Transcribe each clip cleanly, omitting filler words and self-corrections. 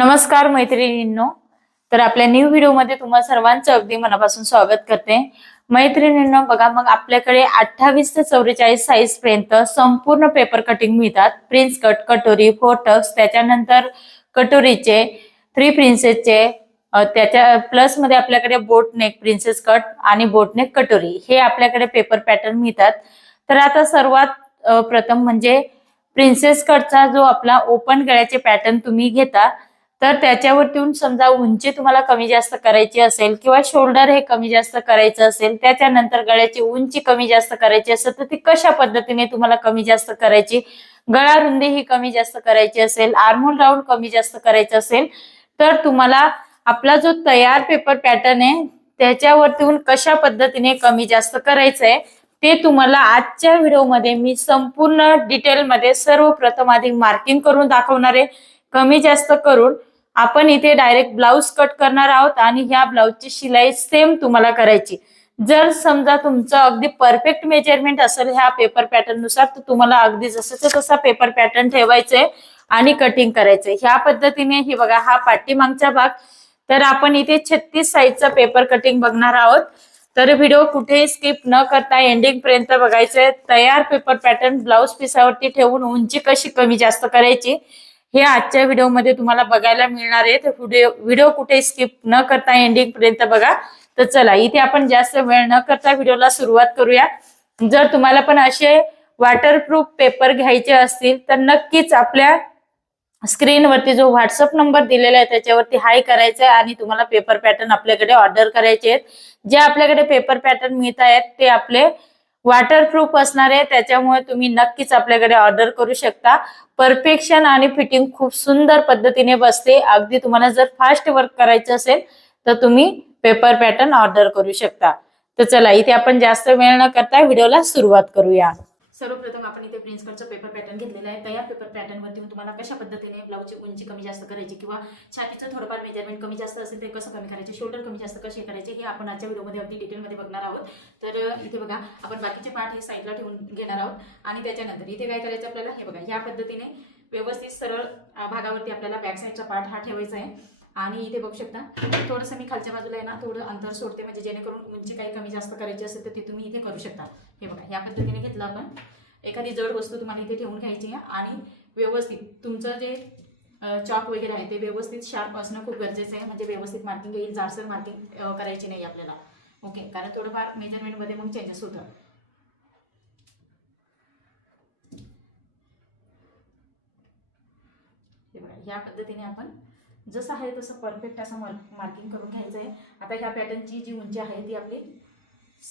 नमस्कार मैत्रिणींनो. तर आपल्या न्यू व्हिडिओमध्ये तुम्हा सर्वांचं अगदी मनापासून स्वागत करते. मैत्रिणींनो बघा, मग आपल्याकडे 28 ते 44 साईज पर्यंत संपूर्ण पेपर कटिंग मिळतात. प्रिन्स कट, कटोरी, फोटक्स, त्याच्यानंतर कटोरीचे, थ्री प्रिन्सेसचे, त्याच्या प्लस मध्ये आपल्याकडे बोट नेक प्रिन्सेस कट आणि बोट नेक कटोरी हे आपल्याकडे पेपर पॅटर्न मिळतात. तर आता सर्वात प्रथम म्हणजे प्रिन्सेस कटचा जो आपला ओपन गळ्याचे पॅटर्न तुम्ही घेता, तर त्याच्यावरती समजा उंची तुम्हाला कमी जास्त करायची असेल किंवा शोल्डर हे कमी जास्त करायचं असेल, त्याच्यानंतर गळ्याची उंची कमी जास्त करायची असेल तर ती कशा पद्धतीने तुम्हाला कमी जास्त करायची, गळा रुंदी ही कमी जास्त करायची असेल, आर्महोल राऊंड कमी जास्त करायचं असेल, तर तुम्हाला आपला जो तयार पेपर पॅटर्न आहे त्याच्यावरती कशा पद्धतीने कमी जास्त करायचंय ते तुम्हाला आजच्या व्हिडिओमध्ये मी संपूर्ण डिटेलमध्ये सर्वप्रथम आधी मार्किंग करून दाखवणार आहे. कमी जास्त करून आपण इथे डायरेक्ट ब्लाउज कट करणार आहोत आणि ह्या ब्लाउजची शिलाई सेम तुम्हाला करायची. जर समजा तुमचं अगदी परफेक्ट मेजरमेंट असेल ह्या पेपर पॅटर्न नुसार, तर तुम्हाला अगदी जसंच्या तसा पेपर पॅटर्न ठेवायचंय आणि कटिंग करायचंय. ह्या पद्धतीने ही बघा, हा पाठीमागचा भाग. तर आपण इथे 36 साईजचा पेपर कटिंग बघणार आहोत. तर व्हिडिओ कुठेही स्किप न करता एंडिंग पर्यंत बघायचंय. तयार पेपर पॅटर्न ब्लाउज पिसावरती ठेवून उंची कशी कमी जास्त करायची हे आजच्या व्हिडिओमध्ये तुम्हाला बघायला मिळणार आहे. तर व्हिडिओ कुठे स्किप न करता एंडिंग पर्यंत बघा. तर चला, इथे आपण जास्त वेळ न करता व्हिडिओला सुरुवात करूया. जर तुम्हाला पण असे वॉटरप्रूफ पेपर घ्यायचे असतील तर नक्कीच आपल्या स्क्रीनवरती जो व्हॉट्सअप नंबर दिलेला आहे त्याच्यावरती हाय करायचा आहे आणि तुम्हाला पेपर पॅटर्न आपल्याकडे ऑर्डर करायचे आहेत. जे आपल्याकडे पेपर पॅटर्न मिळत आहेत ते आपले वॉटरप्रूफ असणार आहे, त्याच्यामुळे तुम्ही नक्कीच आपल्याकडे ऑर्डर करू शकता. परफेक्शन आणि फिटिंग खूप सुंदर पद्धतीने बसते. अगदी तुम्हाला जर फास्ट वर्क करायचं असेल तर तुम्ही पेपर पॅटर्न ऑर्डर करू शकता. तर चला, इथे आपण जास्त वेळ न करता व्हिडिओला सुरुवात करूया. सर्वप्रथम आपण इथे प्रिन्स कटचा पेपर पॅटर्न घेतलेला आहे. तयार पेपर पॅटर्न वरती तुम्हाला कशा पद्धतीने ब्लाउजची उंची कमी जास्त करायची किंवा छातीचं थोडंफार मेजरमेंट कमी जास्त असेल ते कसं कमी करायचे, शोल्डर कमी जास्त कसे करायचे हे आपण आजच्या व्हिडिओमध्ये अगदी डिटेलमध्ये बघणार आहोत. तर इथे बघा, आपण बाकीचे पार्ट हे साईडला ठेवून घेणार आहोत आणि त्याच्यानंतर इथे काय करायचं आपल्याला, हे बघा, या पद्धतीने व्यवस्थित सरळ भागावरती आपल्याला बॅक साईडचा पार्ट हा ठेवायचा आहे. आणि इथे बघू शकता थोडंसं मी खालच्या बाजूला आहे ना थोडं अंतर सोडते, म्हणजे जेणेकरून उंची काही कमी जास्त करायची असेल तर ती तुम्ही इथे करू शकता. हे बघा, या पद्धतीने घेतलं आपण. एखादी जड वस्तू तुम्हाला इथे ठेवून घ्यायची आहे आणि व्यवस्थित तुमचं जे चॉक वगैरे आहे ते व्यवस्थित शार्प असणं खूप गरजेचं आहे, म्हणजे व्यवस्थित मार्किंग येईल. जाडसर मार्किंग करायची नाही आपल्याला. ओके, कारण थोडंफार मेजरमेंटमध्ये मग चेंजेस होतं. हे बघा, या पद्धतीने आपण जसं आहे तसं परफेक्ट असं मार्किंग करून घ्यायचं आहे. आता ह्या पॅटर्नची जी उंची आहे ती आपली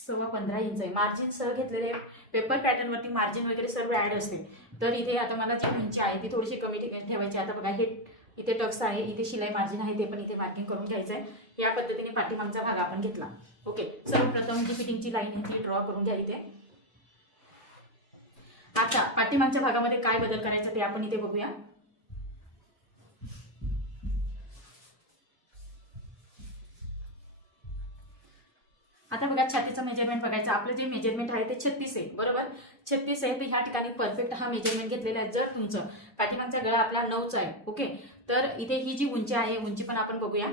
15.25 इंच आहे. मार्जिन सह घेतलेले पेपर पॅटर्न वरती मार्जिन वगैरे सर्व ऍड असते. तर इथे आता मला जी उंची आहे ती थोडीशी कमी ठेवायची. आता बघा, हे इथे टक्स आहे, इथे शिलाई मार्जिन आहे, ते पण इथे मार्किंग करून घ्यायचं आहे. या पद्धतीने पाठीमागचा भाग आपण घेतला. ओके, सर्वप्रथम जी फिटिंगची लाईन आहे ती ड्रॉ करून घ्या इथे. आता पाठीमागच्या भागामध्ये काय बदल करायचा ते आपण इथे बघूया. आता बघा, छातीचं मेजरमेंट बघायचं. आपलं जे मेजरमेंट आहे ते 36 आहे, बरोबर. 36 आहे, तर ह्या ठिकाणी परफेक्ट हा मेजरमेंट घेतलेला आहे. जर तुमचं पाठीमागचा गळा आपला 9चा आहे, ओके, तर इथे ही जी उंची आहे उंची पण आपण बघूया,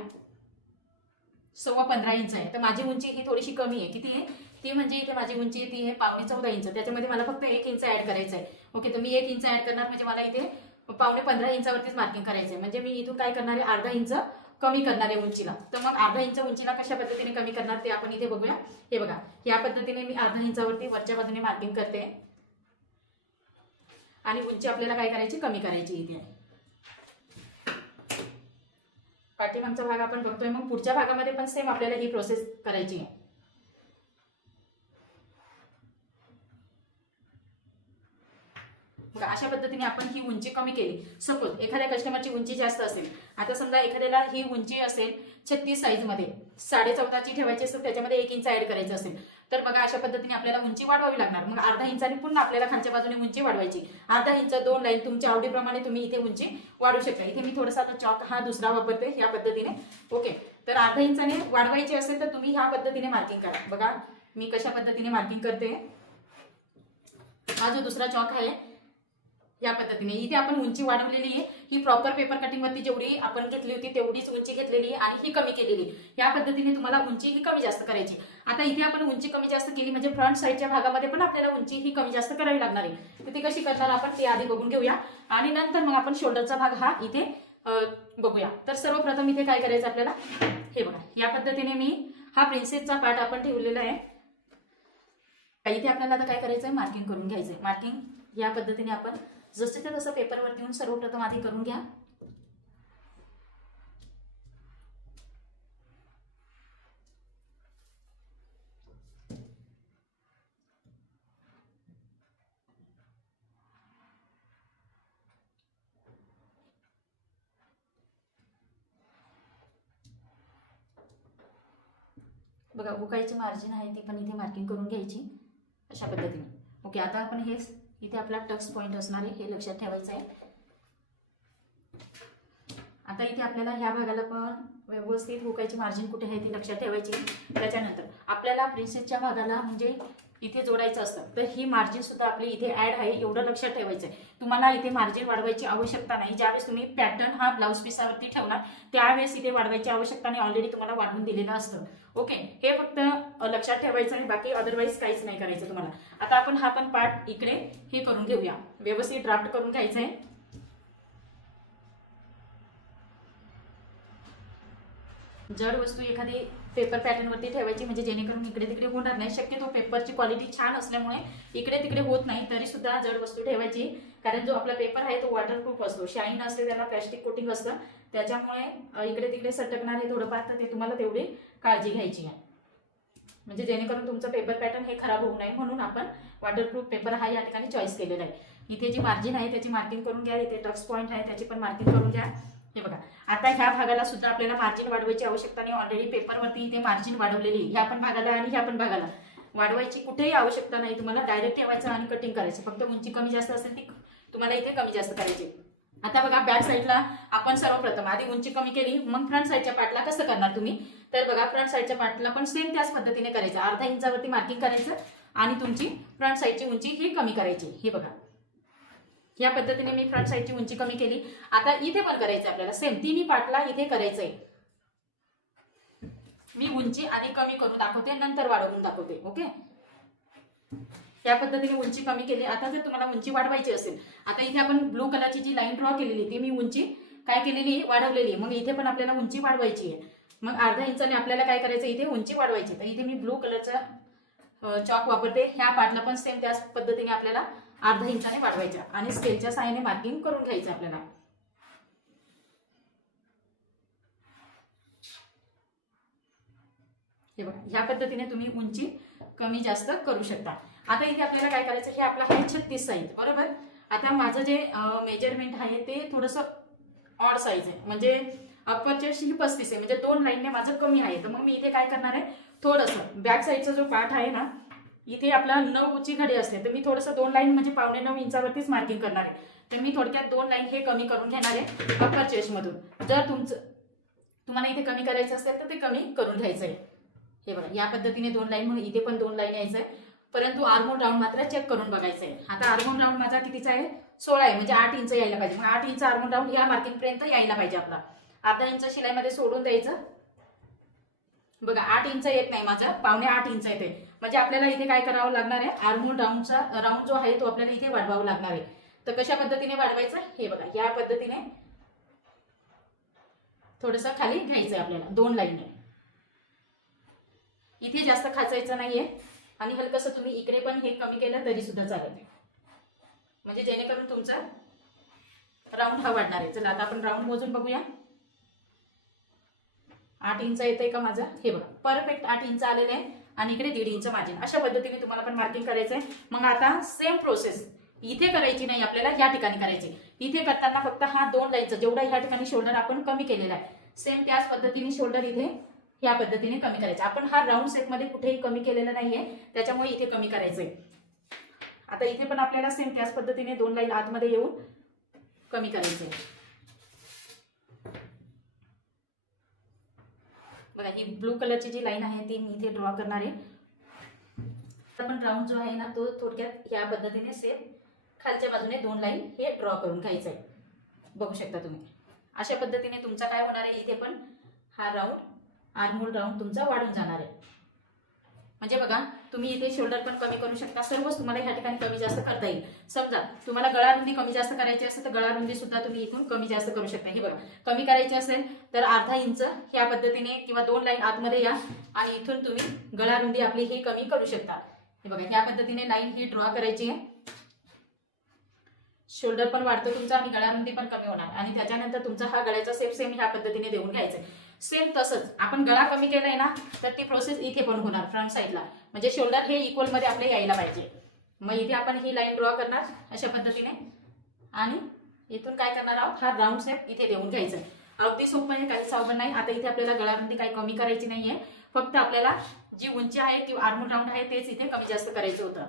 15.25 इंच आहे. तर माझी उंची ही थोडीशी कमी आहे. किती आहे ती, म्हणजे इथे माझी उंची ती आहे 14.25 इंच. त्याच्यामध्ये मला फक्त 1 इंच ऍड करायचं आहे. ओके, तर मी 1 इंच ऍड करणार, म्हणजे मला इथे 15.25 इंचावरतीच मार्किंग करायचं आहे. म्हणजे मी इथून काय करणार आहे, अर्धा इंच कमी करणार आहे उंचीला. तर मग अर्धा इंच उंचीला कशा पद्धतीने कमी करणार ते आपण इथे बघूया. हे बघा, या पद्धतीने मी अर्धा इंचावरती वरच्या बाजूने मार्किंग करते आणि उंची आपल्याला काय करायची, कमी करायची. इथे पाठीमागचा भाग आपण बघतोय, मग पुढच्या भागामध्ये पण सेम आपल्याला ही प्रोसेस करायची आहे. अशा पद्धतीने आपण ही उंची कमी केली. सपोज एखाद्या कस्टमरची उंची जास्त असेल, आता समजा एखाद्याला ही उंची असेल 36 साईज मध्ये, 14.5 ठेवायची असेल, त्याच्यामध्ये 1 इंच ऍड करायचं असेल, तर बघा अशा पद्धतीने आपल्याला उंची वाढवावी लागणार. मग अर्धा इंचाने पुन्हा आपल्याला खालच्या बाजूने उंची वाढवायची. अर्धा इंच, 2 लाईन तुमच्या आवडीप्रमाणे तुम्ही इथे उंची वाढवू शकता. इथे मी थोडासा आता चॉक हा दुसरा वापरते या पद्धतीने. ओके, तर अर्धा इंचाने वाढवायची असेल तर तुम्ही ह्या पद्धतीने मार्किंग करा. बघा मी कशा पद्धतीने मार्किंग करते. हा जो दुसरा चॉक आहे या पद्धतीने इथे आपण उंची वाढवलेली आहे, ही प्रॉपर पेपर कटिंग वरती जेवढी आपण घेतली होती तेवढीच उंची घेतलेली आहे आणि ही कमी केलेली. या पद्धतीने तुम्हाला उंची ही कमी जास्त करायची. आता इथे आपण उंची कमी जास्त केली म्हणजे फ्रंट साईडच्या भागामध्ये पण आपल्याला उंची ही कमी जास्त करावी लागणार आहे. तर ती कशी करणार आपण ते आधी बघून घेऊया आणि नंतर मग आपण शोल्डरचा भाग हा इथे बघूया. तर सर्वप्रथम इथे काय करायचं आपल्याला, हे बघा या पद्धतीने मी हा प्रिन्सेसचा पार्ट आपण ठेवलेला आहे. इथे आपल्याला आता काय करायचंय, मार्किंग करून घ्यायचंय. मार्किंग या पद्धतीने आपण जसं तसं पेपरवरती येऊन सर्वप्रथम आधी करून घ्या. बघा उकाईची मार्जिन आहे ती पण इथे मार्किंग करून घ्यायची अशा पद्धतीने. ओके, आता आपण हे इथे आपला टक्स पॉइंट असणार आहे हे लक्षात ठेवायचं आहे. आता इथे आपल्याला ह्या भागाला पण व्यवस्थित हुकायची मार्जिन कुठे आहे ती लक्षात ठेवायची. त्याच्यानंतर आपल्याला प्रिन्सेसच्या भागाला म्हणजे इथे जोडायचं असतं, तर ही मार्जिन सुद्धा आपली इथे ऍड आहे एवढं लक्षात ठेवायचं आहे. तुम्हाला इथे मार्जिन वाढवायची आवश्यकता नाही. ज्यावेळेस तुम्ही पॅटर्न हा ब्लाऊज पिसावरती ठेवणार त्यावेळेस इथे वाढवायची आवश्यकता नाही, ऑलरेडी तुम्हाला वाढवून दिलेलं असतं. ओके, हे फक्त लक्षात ठेवायचं आणि बाकी अदरवाईज काहीच नाही करायचं तुम्हाला. आता आपण हा पण पार्ट इकडे हे करून घेऊया, व्यवस्थित ड्राफ्ट करून घ्यायचं आहे. जड वस्तू एखादी पेपर पॅटर्न वरती ठेवायची म्हणजे जेणेकरून इकडे तिकडे होणार नाही. शक्यतो पेपरची क्वालिटी छान असल्यामुळे इकडे तिकडे होत नाही, तरी सुद्धा जड वस्तू ठेवायची. कारण जो आपला पेपर आहे तो वॉटरप्रूफ असतो, शाईन असते, त्याला प्लॅस्टिक कोटिंग असतं, त्याच्यामुळे इकडे तिकडे सटकणार आहे थोडंफार, तर ते तुम्हाला तेवढी काळजी घ्यायची आहे. म्हणजे जेणेकरून तुमचं पेपर पॅटर्न हे खराब होऊ नये म्हणून आपण वॉटरप्रूफ पेपर हा या ठिकाणी चॉईस केलेला आहे. इथे जी मार्जिन आहे त्याची मार्किंग करून घ्या. इथे टक्स पॉईंट आहे त्याची पण मार्किंग करून घ्या. हे बघा आता ह्या भागाला सुद्धा आपल्याला मार्जिन वाढवायची आवश्यकता नाही, ऑलरेडी पेपरवरती इथे मार्जिन वाढवलेली. ह्या पण भागाला आणि ह्या पण भागाला वाढवायची कुठेही आवश्यकता नाही. तुम्हाला डायरेक्ट ठेवायचं आणि कटिंग करायचं. फक्त उंची कमी जास्त असेल ती तुम्हाला इथे कमी जास्त करायची. आता बघा बॅक साईडला आपण सर्वप्रथम आधी उंची कमी केली, मग फ्रंट साईडच्या पार्टला कसं करणार तुम्ही, तर बघा फ्रंट साईडच्या पार्टला पण सेम त्याच पद्धतीने करायचं. अर्धा इंचावरती मार्किंग करायचं आणि तुमची फ्रंट साईडची उंची ही कमी करायची. हे बघा या पद्धतीने मी फ्रंट साईडची उंची कमी केली. आता इथे पण करायचं आपल्याला सेम, तिन्ही पार्टला इथे करायचंय. मी उंची आधी कमी करून दाखवते, नंतर वाढवून दाखवते. ओके, या पद्धतीने उंची कमी केली. आता जर तुम्हाला उंची वाढवायची असेल, आता इथे आपण ब्लू कलरची जी लाईन ड्रॉ केलेली ती मी उंची काय केलेली, वाढवलेली. मग इथे पण आपल्याला उंची वाढवायची आहे. मग अर्धा इंचाने आपल्याला काय करायचं, इथे उंची वाढवायची. तर इथे मी ब्लू कलरचा चॉक वापरते. ह्या पार्टला पण सेम त्याच पद्धतीने आपल्याला अर्धा इंचाने वाढवायच्या आणि स्केलच्या साहाय्याने मार्किंग करून घ्यायचं आपल्याला. हे बघा ह्या पद्धतीने तुम्ही उंची कमी जास्त करू शकता. आता इथे आपल्याला काय करायचं, हे आपला आहे 36 साईज बरोबर. आता माझं जे मेजरमेंट आहे ते थोडंसं ऑड साईज आहे, म्हणजे अप्परची ही 35 आहे, म्हणजे 2 लाईनने माझं कमी आहे. तर मग मी इथे काय करणार आहे, थोडंसं बॅक साईडचा जो पार्ट आहे ना, इथे आपला 9 ची घडी असते, तर मी थोडंसं 2 लाईन म्हणजे 8.25 इंचावरतीच मार्किंग करणार आहे. तर मी थोडक्यात 2 लाईन हे कमी करून घेणार आहे अप्पर चेस्ट मधून. जर तुम्हाला इथे कमी करायचं असेल तर ते कमी करून घ्यायचं आहे. हे बघा या पद्धतीने 2 लाईन, म्हणून इथे पण 2 लाईन यायचं आहे. परंतु आर्मोल राऊंड मात्र चेक करून बघायचं आहे. आता आर्मोल राऊंड माझा कितीचा आहे, 16 आहे, म्हणजे 8 इंच यायला पाहिजे. मग 8 इंच आर्मोल राऊंड या मार्किंग पर्यंत यायला पाहिजे आपला. अर्धा इंच शिलाईमध्ये सोडून द्यायचं. बघा 8 इंच येत नाही माझं, 7.25 इंच येते. म्हणजे आपल्याला इथे काय करावं लागणार आहे, आर्मोल राऊंडचा राऊंड जो आहे तो आपल्याला इथे वाढवावा लागणार आहे. तर कशा पद्धतीने वाढवायचं, हे बघा या पद्धतीने थोडंसं खाली घ्यायचंय आपल्याला 2 लाईनने. इथे जास्त खाचायचं नाहीये आणि हलकसं तुम्ही इकडे पण हे कमी केलं तरी सुद्धा चालेल, म्हणजे जेणेकरून तुमचा राऊंड हा वाढणार आहे. चला आता आपण राऊंड मोजून बघूया. 8 इंच येतंय का माझं, हे बघा परफेक्ट 8 इंच आलेले आहे आणि इकडे 1.5 इंच मार्जिन. अशा पद्धतीने तुम्हाला पण मार्किंग करायचंय. मग आता सेम प्रोसेस इथे करायची नाही, आपल्याला या ठिकाणी करायची. इथे करताना फक्त हा 2 लाईनचा जेवढा ह्या ठिकाणी शोल्डर आपण कमी केलेला आहे, सेम त्याच पद्धतीने शोल्डर इथे ह्या पद्धतीने कमी करायचं. आपण हा राऊंड शेप मध्ये कुठेही कमी केलेला नाहीये, त्याच्यामुळे इथे कमी करायचंय. आता इथे पण आपल्याला सेम त्याच पद्धतीने 2 लाईन आतमध्ये येऊन कमी करायचंय. बघा ही ब्लू कलरची जी लाईन आहे ती मी इथे ड्रॉ करणार आहे. आपण राऊंड जो आहे ना तो थोडक्यात या पद्धतीने सेम खालच्या बाजूने 2 लाईन हे ड्रॉ करून घ्यायचं आहे. बघू शकता तुम्ही. अशा पद्धतीने तुमचा काय होणार आहे, इथे पण हा राऊंड आर्महोल राऊंड तुमचा वाढून जाणार आहे. म्हणजे बघा तुम्ही इथे शोल्डर पण कमी करू शकता. सर्वच तुम्हाला ह्या ठिकाणी कमी जास्त करता येईल. समजा तुम्हाला गळा रुंदी कमी जास्त करायची असेल तर गळा रुंदी सुद्धा तुम्ही इथून कमी जास्त करू शकता. हे बघा कमी करायची असेल तर अर्धा इंच ह्या पद्धतीने किंवा 2 लाईन आतमध्ये या आणि इथून तुम्ही गळा रुंदी आपली ही कमी करू शकता. हे बघा ह्या पद्धतीने लाईन ही ड्रॉ करायची आहे. शोल्डर पण वाढतो तुमचा आणि गळा रुंदी पण कमी होणार आणि त्याच्यानंतर तुमचा हा गळ्याचा शेप सेम ह्या पद्धतीने देऊन घ्यायचा आहे. सेम तसंच आपण गळा कमी केलाय ना तर ती प्रोसेस इथे पण होणार फ्रंट साईडला. म्हणजे शोल्डर हे इक्वल मध्ये आपले यायला पाहिजे. मग इथे आपण ही लाईन ड्रॉ करणार अशा पद्धतीने आणि इथून काय करणार आहोत, हा राऊंड शेप इथे देऊन घ्यायचा. अगदी सोपं आहे, काहीच अवघड नाही. आता इथे आपल्याला गळा रुंदी काही कमी करायची नाहीये, फक्त आपल्याला जी उंची आहे किंवा आर्महोल राऊंड आहे तेच इथे कमी जास्त करायचं होतं.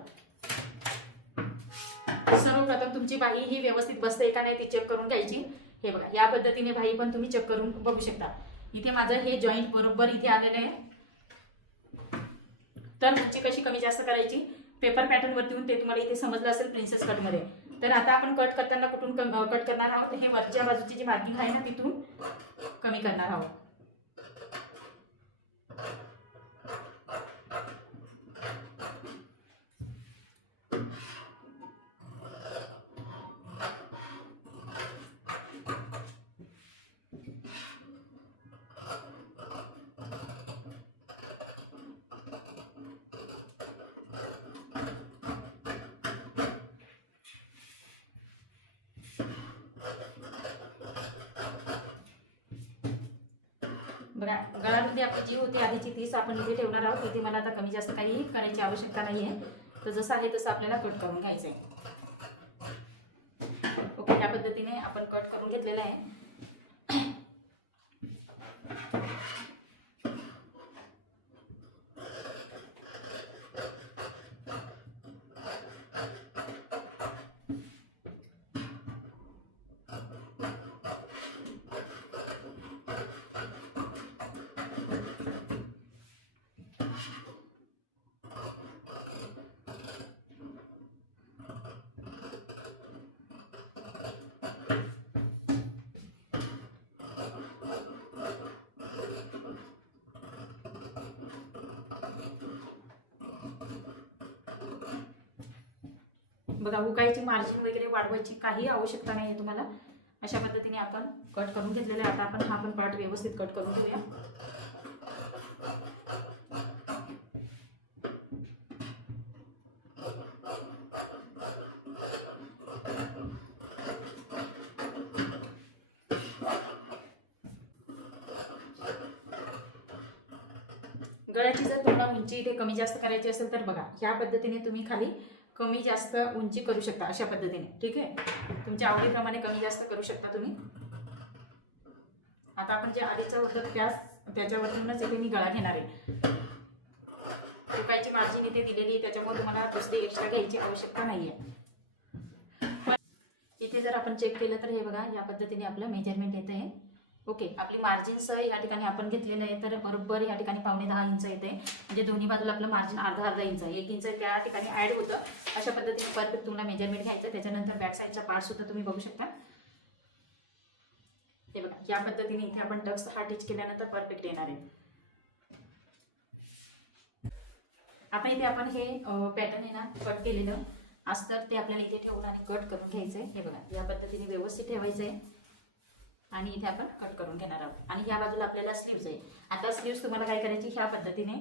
सर्वप्रथम तुमची बाही ही व्यवस्थित बसते का नाही ती चेक करून घ्यायची. हे बघा या पद्धतीने बाही पण तुम्ही चेक करून बघू शकता. इथे माझं हे जॉईंट बरोबर इथे आलेलं आहे. तर उंची कशी कमी जास्त करायची पेपर पॅटर्न वरती येऊन ते तुम्हाला इथे समजलं असेल प्रिन्सेस कट मध्ये. तर आता आपण कट करताना कुठून कट करणार आहोत, हे वरच्या बाजूची जी मार्किंग आहे ना तिथून कमी करणार आहोत. बघा गळा रुंदी आपली जी होती आधीची तीच आपण इथे ठेवणार आहोत. इथे मला आता कमी जास्त काही करायची आवश्यकता नाहीये. तर जसं आहे तसं आपल्याला कट करून घ्यायचंय. ओके या पद्धतीने आपण कट करून घेतलेला आहे. बघा हुकायची मार्जिन वगैरे वाढवायची काही आवश्यकता नाही आहे तुम्हाला. अशा पद्धतीने आपण कट करून घेतलेला आहे. आता आपण हा पण पार्ट व्यवस्थित कट करून घेऊया. गळ्याची जर तुम्हाला उंची इथे कमी जास्त करायची असेल तर बघा ह्या पद्धतीने तुम्ही खाली कमी जास्त उंची करू शकता अशा पद्धतीने. ठीक आहे, तुमच्या आवडीप्रमाणे कमी जास्त करू शकता तुम्ही. आता आपण जे आधीचा होतं त्याच्यावरूनच इथे मी गळा घेणार आहे. हुकायची मार्जिन इथे दिलेली त्याच्यामुळे तुम्हाला दुसरी एक्स्ट्रा घ्यायची आवश्यकता नाहीये. इथे जर आपण चेक केलं तर हे बघा या पद्धतीने आपलं मेजरमेंट येत आहे. ओके आपली मार्जिन्स या ठिकाणी आपण घेतलेलं आहे तर बरोबर या ठिकाणी 5.5 इंच येते. म्हणजे दोन्ही बाजूला आपलं मार्जिन अर्धा इंच 1 इंच त्या ठिकाणी ऍड होतं. अशा पद्धतीने परफेक्ट तुम्हाला मेजरमेंट घ्यायचं. त्याच्यानंतर बॅक साईडचा पार्ट सुद्धा तुम्ही बघू शकता. हे बघा या पद्धतीने इथे आपण टक्स हा टिच केल्यानंतर परफेक्ट येणार आहे. आता इथे आपण हे पॅटर्न आहे ना कट केलेलं अस्तर ते आपल्याला इथे ठेवून आणि कट करून घ्यायचंय. हे बघा या पद्धतीने व्यवस्थित ठेवायचंय आणि इथे आपण कट करून घेणार आहोत. आणि ह्या बाजूला आपल्याला स्लीव्ज आहे. आता स्लीव्ज तुम्हाला काय करायची ह्या पद्धतीने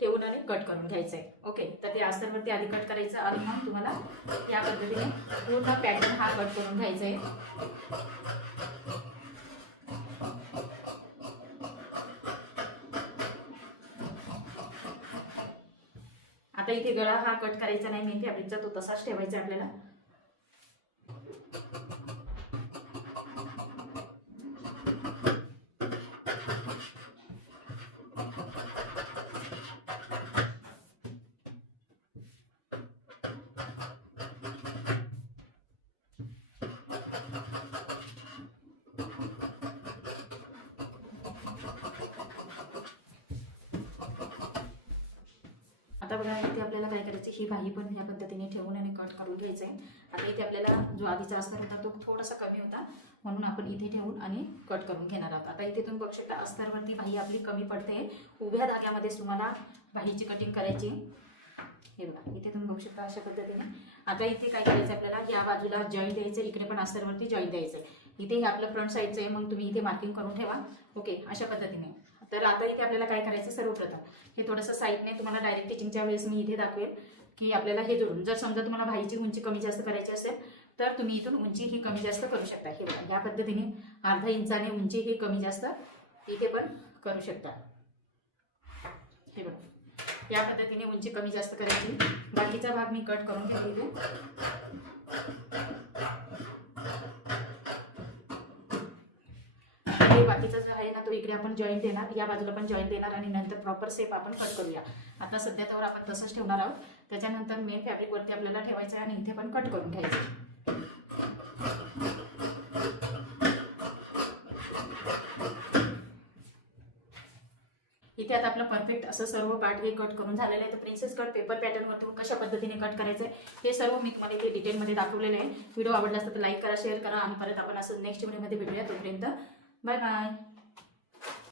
ठेवून आणि कट करून घ्यायचंय. ओके तर ते अस्तरवरती आधी कट करायचं आणि मग तुम्हाला या पद्धतीने पूर्ण पॅटर्न हा कट करून घ्यायचंय. आता इथे गळा हा कट करायचा नाही मेन फॅब्रिकचा, तो तसाच ठेवायचा आपल्याला. आता बघा इथे आपल्याला काय करायचं, ही बाही पण या पद्धतीने ठेवून आणि कट करून घ्यायचंय. आता इथे आपल्याला जो आधीचा अस्तर होता तो थोडासा कमी होता, म्हणून आपण इथे ठेवून आणि कट करून घेणार आहोत. आता इथे तुम्ही बघू शकता अस्तरवरती बाही आपली कमी पडते. उभ्या धाग्यामध्येच तुम्हाला बाहीची कटिंग करायची. हे बघा इथे तुम्ही बघू शकता अशा पद्धतीने. आता इथे काय करायचं आपल्याला, या बाजूला जॉईंट द्यायचं, इकडे पण अस्तरवरती जॉईंट द्यायचं. इथे हे आपलं फ्रंट साईडचं आहे, मग तुम्ही इथे मार्किंग करून ठेवा. ओके, अशा पद्धतीने. तर आता इथे आपल्याला काय करायचं, सर्वप्रथम हे थोडंसं साईडने तुम्हाला डायरेक्ट टिचिंगच्या वेळेस मी इथे दाखवेल की आपल्याला हे जोडून, जर समजा तुम्हाला बाहीची उंची कमी जास्त करायची असेल तर तुम्ही इथून उंची ही कमी जास्त करू शकता. हे बघा या पद्धतीने अर्धा इंचाने उंची ही कमी जास्त इथे पण करू शकता. हे बघा या पद्धतीने उंची कमी जास्त करायची. बाकीचा भाग मी कट करून घेते इथे. हे बाकीचा जो आहे ना तो इकडे आपण जॉईंट देणार, या बाजूला पण जॉईंट देणार आणि नंतर प्रॉपर शेप आपण कट करूया. आता सध्या त्यावर आपण तसंच ठेवणार आहोत. त्याच्यानंतर मेन फॅब्रिक वरती आपल्याला ठेवायचं आहे आणि इथे पण कट करून घ्यायचं. इथे आता आपलं परफेक्ट असं सर्व पार्ट हे कट करून झालेलं आहे. तर प्रिन्सेस कट पेपर पॅटर्न वरती कशा पद्धतीने कट करायचं आहे हे सर्व मी तुम्हाला इथे डिटेलमध्ये दाखवलेलं आहे. व्हिडिओ आवडला असेल तर लाईक करा, शेअर करा आणि परत आपण असं नेक्स्ट व्हिडिओमध्ये भेटूया. तोपर्यंत बाय बाय.